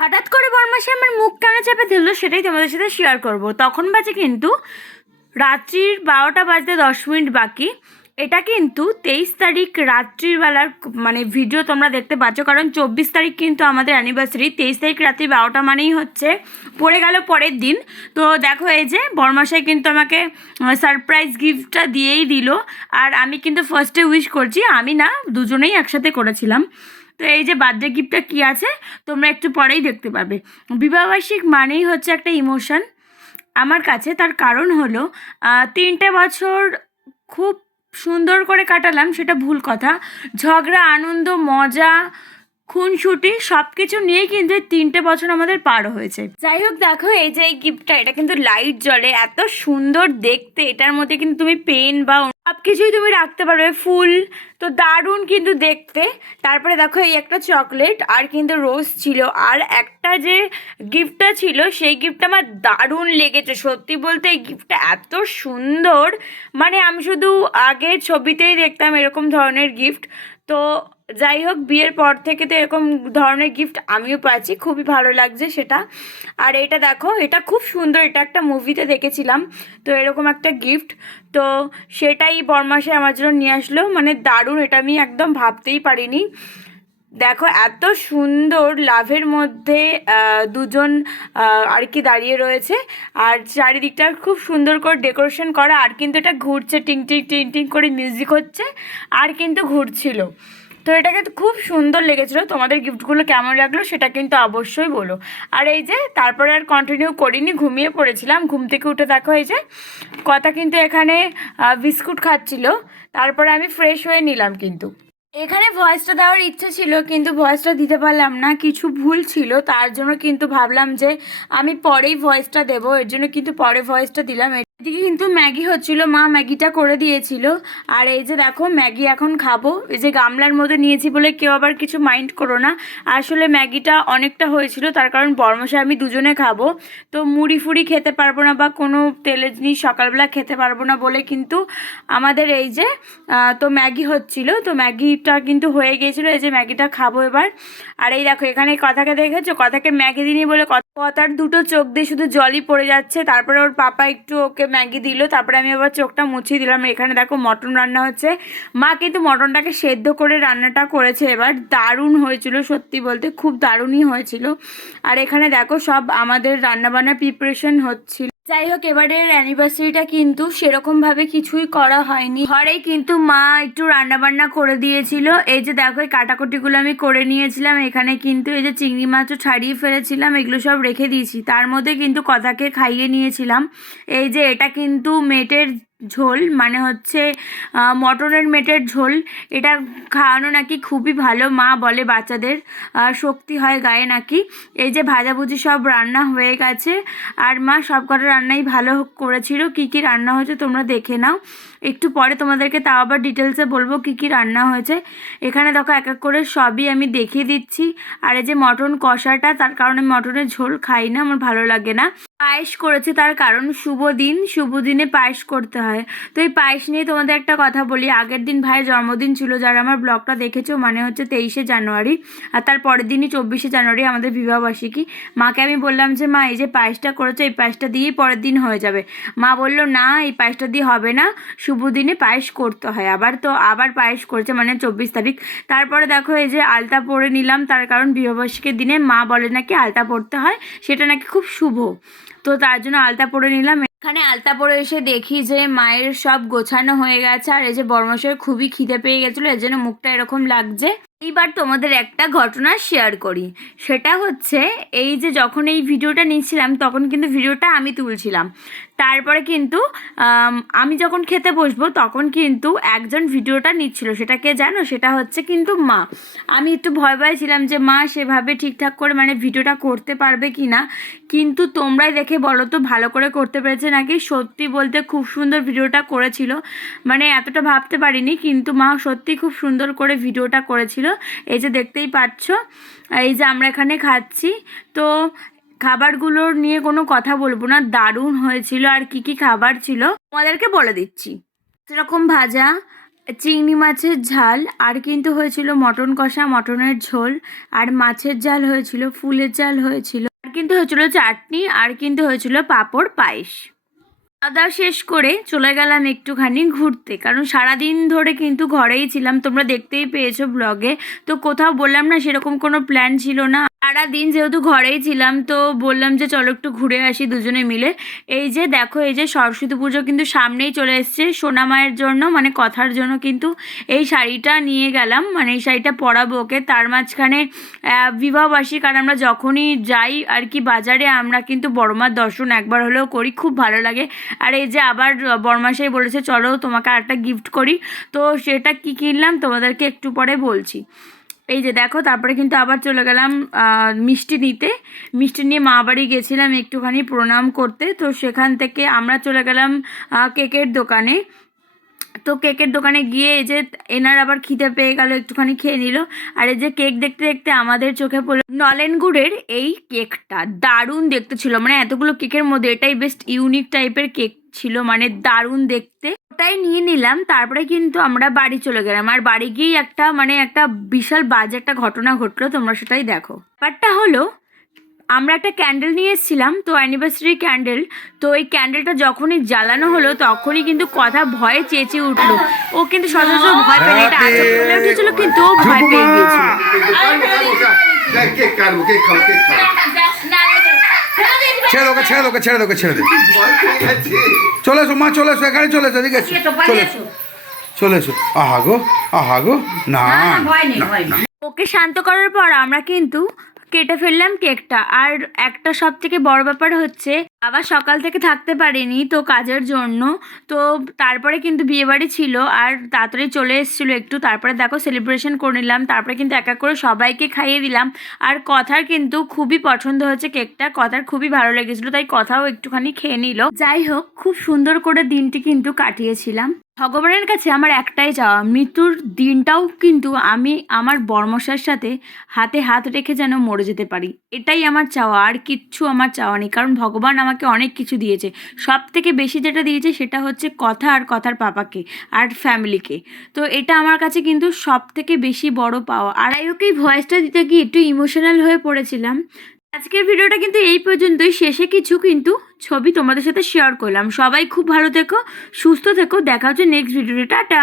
হঠাৎ করে বরমাসে আমার মুখ কেন চেপে ধরলো, সেটাই তোমাদের সাথে শেয়ার করব। তখন বাজে কিন্তু রাত্রির বারোটা বাজতে দশ মিনিট বাকি। এটা কিন্তু তেইশ তারিখ রাত্রিবেলার মানে ভিডিও তোমরা দেখতে পাচ্ছ, কারণ চব্বিশ তারিখ কিন্তু আমাদের অ্যানিভার্সারি তেইশ তারিখ রাত্রি বারোটা মানেই হচ্ছে, পড়ে গেল পরের দিন। তো দেখো এই যে বর্মাশাই কিন্তু আমাকে সারপ্রাইজ গিফটটা দিয়েই দিল। আর আমি কিন্তু ফার্স্টে উইশ করছি, আমি না, দুজনেই একসাথে করেছিলাম। তো এই যে বার্থডে গিফটটা কী আছে, তোমরা একটু পরেই দেখতে পাবে। বিবাহবার্ষিক মানেই হচ্ছে একটা ইমোশন। আমার কাছে তার কারণ হলো তিনটে বছর খুব সুন্দর করে কাটালাম, সেটা ভুল কথা। ঝগড়া, আনন্দ, মজা খুনসুটি সব কিছু নিয়ে কিন্তু তিনটে বছর আমাদের পার হয়েছে। যাই হোক, দেখো, এই যে এই গিফটটা এটা কিন্তু লাইট জ্বলে, এত সুন্দর দেখতে, এটার মধ্যে কিন্তু তুমি পেন বা সব কিছুই তুমি রাখতে পারবে, ফুল, তো দারুণ কিন্তু দেখতে। তারপরে দেখো, এই একটা চকলেট আর কিন্তু রোজ ছিল, আর একটা যে গিফটটা ছিল, সেই গিফটটা আমার দারুণ লেগেছে। সত্যি বলতে, এই গিফটটা এত সুন্দর। মানে আমি শুধু আগে ছবিতেই দেখতাম এরকম ধরনের গিফট তো যাই হোক, বিয়ের পর থেকে তো এরকম ধরনের গিফট আমিও পাচ্ছি, খুবই ভালো লাগছে সেটা। আর এটা দেখো, এটা খুব সুন্দর, এটা একটা মুভিতে দেখেছিলাম, তো এরকম একটা গিফট তো সেটাই বরমাসে আমার জন্য নিয়ে আসলো মানে দারুণ, এটা আমি একদম ভাবতেই পারিনি। দেখো, এত সুন্দর লাভের মধ্যে দুজন আর কি দাঁড়িয়ে রয়েছে। আর চারিদিকটা খুব সুন্দর করে ডেকোরেশন করা, আর কিন্তু এটা ঘুরছে, টিং টিং টিং টিং করে মিউজিক হচ্ছে, আর কিন্তু ঘুরছিল। তো এটাকে খুব সুন্দর লেগেছিলো। তোমাদের গিফটগুলো কেমন লাগল সেটা কিন্তু অবশ্যই বলো। আর এই যে, তারপরে আর কন্টিনিউ করিনি, ঘুমিয়ে পড়েছিলাম। ঘুম থেকে উঠে দেখো এই যে কথা কিন্তু এখানে বিস্কুট খাচ্ছিল। তারপরে আমি ফ্রেশ হয়ে নিলাম কিন্তু। এখানে ভয়েসটা দেওয়ার ইচ্ছে ছিল, কিন্তু ভয়েসটা দিতে পারলাম না। কিছু ভুল ছিল, তার জন্য কিন্তু ভাবলাম যে, আমি পরেই ভয়েসটা দেবো। এর জন্য কিন্তু পরে ভয়েসটা দিলাম। এদিকে কিন্তু ম্যাগি হচ্ছিল, মা ম্যাগিটা করে দিয়েছিল। আর এই যে দেখো, ম্যাগি এখন খাব। এই যে গামলার মধ্যে নিয়েছি বলে কেউ আবার কিছু মাইন্ড করো না। আসলে ম্যাগিটা অনেকটা হয়েছিল, তার কারণ বর্মশা আমি দুজনে খাব। তো মুড়ি ফুড়ি খেতে পারব না বা কোনো তেলের জিনিস সকালবেলা খেতে পারব না বলে কিন্তু আমাদের এই যে তো ম্যাগি হচ্ছিল। তো ম্যাগিটা কিন্তু হয়ে গিয়েছিল, এই যে ম্যাগিটা খাব এবার। আর এই দেখো, এখানে কথাকে দেখেছ? কথাকে ম্যাগি দিনি বলে কথা- কথার দুটো চোখ দিয়ে শুধু জলই পড়ে যাচ্ছে। তারপরে ওর পাপা একটু ওকে ম্যাগি দিল, তারপরে আমি আবার চোখটা মুছিয়ে দিলাম। এখানে দেখো মটন রান্না হচ্ছে। মা কিন্তু মটনটাকে সেদ্ধ করে রান্নাটা করেছে এবার। দারুণ হয়েছিল, সত্যি বলতে খুব দারুণই হয়েছিল। আর এখানে দেখো সব আমাদের রান্নাবান্নার প্রিপারেশন হচ্ছিল। যাই হোক এবারের অ্যানিভার্সারিটা কিন্তু সেরকমভাবে কিছুই করা হয়নি। ঘরেই কিন্তু মা একটু রান্নাবান্না করে দিয়েছিল। এই যে দেখো, এই কাটাকুটিগুলো আমি করে নিয়েছিলাম। এখানে কিন্তু এই যে চিংড়ি মাছও ছাড়িয়ে ফেলেছিলাম, এগুলো সব রেখে দিয়েছি। তার মধ্যে কিন্তু কথাকে খাইয়ে নিয়েছিলাম। এই যে এটা কিন্তু মেটের ঝোল মানে হচ্ছে মটনের মেটের ঝোল। এটা খাওয়ানো নাকি খুবই ভালো, মা বলে বাচ্চাদের। শক্তি হয় গায়ে নাকি। এই যে ভাজাভুজি সব রান্না হয়ে গেছে। আর মা সব কটা রান্নাই ভালো করেছিল। কি কি রান্না হয়েছে তোমরা দেখে নাও। একটু পরে তোমাদেরকে তাও আবার ডিটেলসে বলব কি কি রান্না হয়েছে। এখানে দেখো এক এক করে সবই আমি দেখিয়ে দিচ্ছি। আর এই যে মটন কষাটা, তার কারণে মটনের ঝোল খাই না, আমার ভালো লাগে না। পায়েস করেছে, তার কারণ শুভ দিন, শুভ দিনে পায়েস করতে হয়। তো এই পায়েস নিয়ে তোমাদের একটা কথা বলি। আগের দিন ভাইয়ের জন্মদিন ছিল, যারা আমার ব্লগটা দেখেছ মানে হচ্ছে তেইশে জানুয়ারি, আর তার পরের দিনই চব্বিশে জানুয়ারি আমাদের বিবাহবার্ষিকী। মাকে আমি বললাম যে, মা, এই যে পায়েসটা করেছ, এই পায়েসটা দিয়েই পরের দিন হয়ে যাবে। মা বলল, না, এই পায়েসটা দিয়ে হবে না, শুভ দিনে পায়েস করতে হয়। আবার তো, আবার পায়েস করেছে মানে চব্বিশ তারিখ। তারপরে দেখো, এই যে আলতা পরে নিলাম, তার কারণ বিবাহবার্ষিকীর দিনে মা বলে নাকি আলতা পরতে হয়, সেটা নাকি খুব শুভ। তো তার জন্য আলতা পরে নিলাম। এখানে আলতা পরে এসে দেখি যে মায়ের সব গোছানো হয়ে গেছে, আর এই যে বর্মশের খুবই খিদে পেয়ে গেছিল, এর জন্য মুখটা এরকম লাগছে। এইবার তোমাদের একটা ঘটনা শেয়ার করি। সেটা হচ্ছে, এই যে যখন এই ভিডিওটা নিচ্ছিলাম তখন কিন্তু ভিডিওটা আমি তুলছিলাম। তারপরে কিন্তু আমি যখন খেতে বসবো, তখন কিন্তু একজন ভিডিওটা নিচ্ছিল। সেটা কে জানো? সেটা হচ্ছে কিন্তু মা। আমি একটু ভয় ভয় ছিলাম যে, মা, সেভাবে ঠিকঠাক করে মানে ভিডিওটা করতে পারবে কি না? কিন্তু তোমরাই দেখে বলো তো, ভালো করে করতে পেরেছে নাকি? সত্যি বলতে খুব সুন্দর ভিডিওটা করেছিল। মানে এতটা ভাবতে পারিনি, কিন্তু মা সত্যি খুব সুন্দর করে ভিডিওটা করেছিল। এই যে দেখতেই পাচ্ছ, এই যে আমরা এখানে খাচ্ছি। তো খাবারগুলোর নিয়ে কোনো কথা বলব না, দারুণ হয়েছিল আর কি কি খাবার ছিল। তোমাদেরকে বলে দিচ্ছি। সেরকম ভাজা, চিংড়ি মাছের ঝাল, আর কিন্তু হয়েছিল মটন কষা, মটনের ঝোল, আর মাছের ঝাল হয়েছিল, ফুলের ঝাল হয়েছিল, আর কিন্তু হয়েছিল চাটনি, আর কিন্তু হয়েছিল পাঁপড় পায়েস। খাওয়া শেষ করে চলে গেলাম একটুখানি ঘুরতে। কারণ সারাদিন ধরে কিন্তু ঘরেই ছিলাম, তোমরা দেখতেই পেয়েছ ব্লগে তো কোথাও বললাম না, সেরকম কোনো প্ল্যান ছিল না। সারাদিন যেহেতু ঘরেই ছিলাম, তো বললাম যে চলো একটু ঘুরে আসি দুজনে মিলে। এই যে দেখো, এই যে সরস্বতী পুজো কিন্তু সামনেই চলে এসছে। সোনা মায়ের জন্য মানে কথার জন্য কিন্তু এই শাড়িটা নিয়ে গেলাম। মানে এই শাড়িটা পরাবো ওকে। তার মাঝখানে বিবাহবার্ষিক, আর আমরা যখনই যাই আর কি বাজারে, আমরা কিন্তু বড়মার দর্শন একবার হলেও করি, খুব ভালো লাগে। আর এই যে আবার বড়মাসাই বলেছে, চলো তোমাকে আর একটা গিফট করি। তো সেটা কি কিনলাম, তোমাদেরকে একটু পরে বলছি। এই যে দেখো, তারপরে কিন্তু আবার চলে গেলাম মিষ্টি নিতে। মিষ্টি নিয়ে মা বাড়ি গেছিলাম একটুখানি প্রণাম করতে। তো সেখান থেকে আমরা চলে গেলাম কেকের দোকানে। তো কেকের দোকানে গিয়ে এই যে এনার আবার খিদে পেয়ে গেল, একটুখানি খেয়ে নিল। আর এই যে কেক দেখতে দেখতে আমাদের চোখে পড়ল নলেন গুড়ের এই কেকটা। দারুণ দেখতে ছিল। মানে এতগুলো কেকের মধ্যে এটাই বেস্ট ইউনিক টাইপের কেক ছিল। মানে দারুণ দেখতে। ওটাই নিয়ে নিলাম তারপরে কিন্তু আমরা বাড়ি চলে গেলাম আর বাড়ি গিয়েই একটা মানে একটা বিশাল বাজে একটা ঘটনা ঘটলো তোমরা সেটাই দেখো ব্যাপারটা হলো আমরা একটা ক্যান্ডেল নিয়ে এসেছিলাম তো অ্যানিভার্সারি ক্যান্ডেল তো এই ক্যান্ডেলটা যখনই জ্বালানো হলো তখনই কিন্তু কথা ভয়ে চেঁচিয়ে উঠল ও কিন্তু সচরাচর ভয় পেয়ে এটা উঠেছিল কিন্তু ও ভয় পেয়ে গিয়েছিল কেক কাটবো কেক খাব কেক খাব ছেড়ে ওকে ছেড়ে ওকে ছেড়ে ওকে ছেড়ে দে। চলে এসো মা চলে এসো এখানে চলে এসো এদিকে চলে এসো। চলে এসো। আহা গো আহা গো না ওকে শান্ত করার পর আমরা কিন্তু কেটে ফেললাম কেকটা। আর একটা সব থেকে বড় ব্যাপার হচ্ছে আবার সকাল থেকে থাকতে পারিনি তো কাজের জন্য। তো তারপরে কিন্তু বিয়েবাড়ি ছিল আর তাড়াতাড়ি চলে এসেছিল একটু। তারপরে দেখো সেলিব্রেশন করে নিলাম। তারপরে কিন্তু এক এক করে সবাইকে খাইয়ে দিলাম। আর কথার কিন্তু খুবই পছন্দ হয়েছে কেকটা। কথার খুবই ভালো লেগেছিলো, তাই কথাও একটুখানি খেয়ে নিল। যাই হোক, খুব সুন্দর করে দিনটি কিন্তু কাটিয়েছিলাম। ভগবানের কাছে আমার একটাই চাওয়া, মৃত্যুর দিনটাও কিন্তু আমি আমার বর্মশার সাথে হাতে হাত রেখে যেন মরে যেতে পারি। এটাই আমার চাওয়া, আর কিচ্ছু আমার চাওয়া নেই। কারণ ভগবান আমাকে অনেক কিছু দিয়েছে। সব থেকে বেশি যেটা দিয়েছে সেটা হচ্ছে কথা আর কথার পাপাকে, আর ফ্যামিলিকে। তো এটা আমার কাছে কিন্তু সব থেকে বেশি বড় পাওয়া। আর হোক এই ভয়েসটা দিতে গিয়ে একটু ইমোশনাল হয়ে পড়েছিলাম আজকের ভিডিওটা কিন্তু এই পর্যন্তই। শেষে কিছু কিন্তু ছবি তোমাদের সাথে শেয়ার করলাম। সবাই খুব ভালো থেকো, সুস্থ থেকো। দেখা হচ্ছে নেক্সট ভিডিওটা টাটা!